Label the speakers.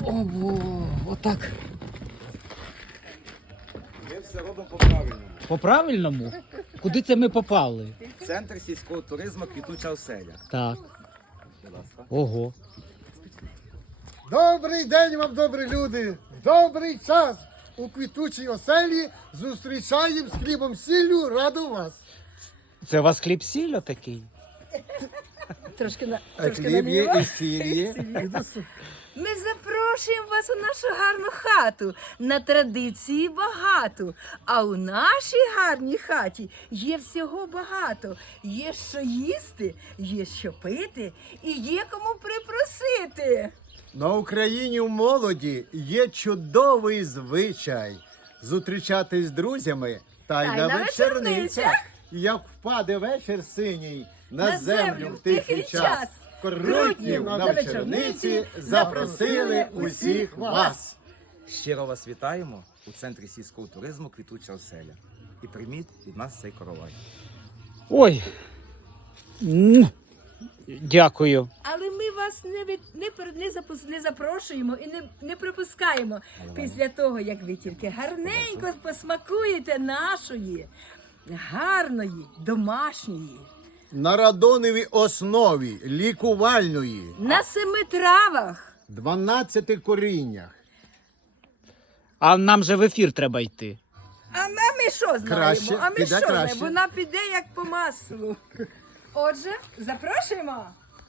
Speaker 1: Отак.
Speaker 2: Ми все робимо по-правильному.
Speaker 1: По-правильному? Куди це ми попали?
Speaker 2: Центр сільського туризму «Квітуча оселя».
Speaker 1: Так.
Speaker 2: Будь ласка.
Speaker 1: Ого.
Speaker 3: Добрий день вам, добрі люди! Добрий час! У квітучій оселі зустрічаємо з хлібом сіллю, раду вас!
Speaker 1: Це у вас хліб сіль отакий?
Speaker 4: Трошки на
Speaker 2: Хліб є і сіль є.
Speaker 4: Ми запрошуємо вас у нашу гарну хату. На традиції багато. А у нашій гарній хаті є всього багато. Є що їсти, є що пити і є кому припросити.
Speaker 3: На Україні в молоді є чудовий звичай зустрічатись з друзями та й на вечорницях. Як впаде вечір синій на землю в тихий час, крутнів на вечорниці запросили усіх вас.
Speaker 2: Щиро вас вітаємо у Центрі сільського туризму «Квітуча оселя». І прийміть від нас цей коровай.
Speaker 1: Ой. Дякую.
Speaker 4: Але ми вас не запрошуємо і не припускаємо після того, як ви тільки гарненько посмакуєте нашої гарної домашньої.
Speaker 3: На радоновій основі лікувальної,
Speaker 4: На 7 травах.
Speaker 3: 12 коріннях.
Speaker 1: А нам же в ефір треба йти.
Speaker 4: А ми що знаємо?
Speaker 3: Краще,
Speaker 4: А ми
Speaker 3: піде
Speaker 4: що знаємо?
Speaker 3: краще.
Speaker 4: Вона піде як по маслу. Отже, запрошуємо.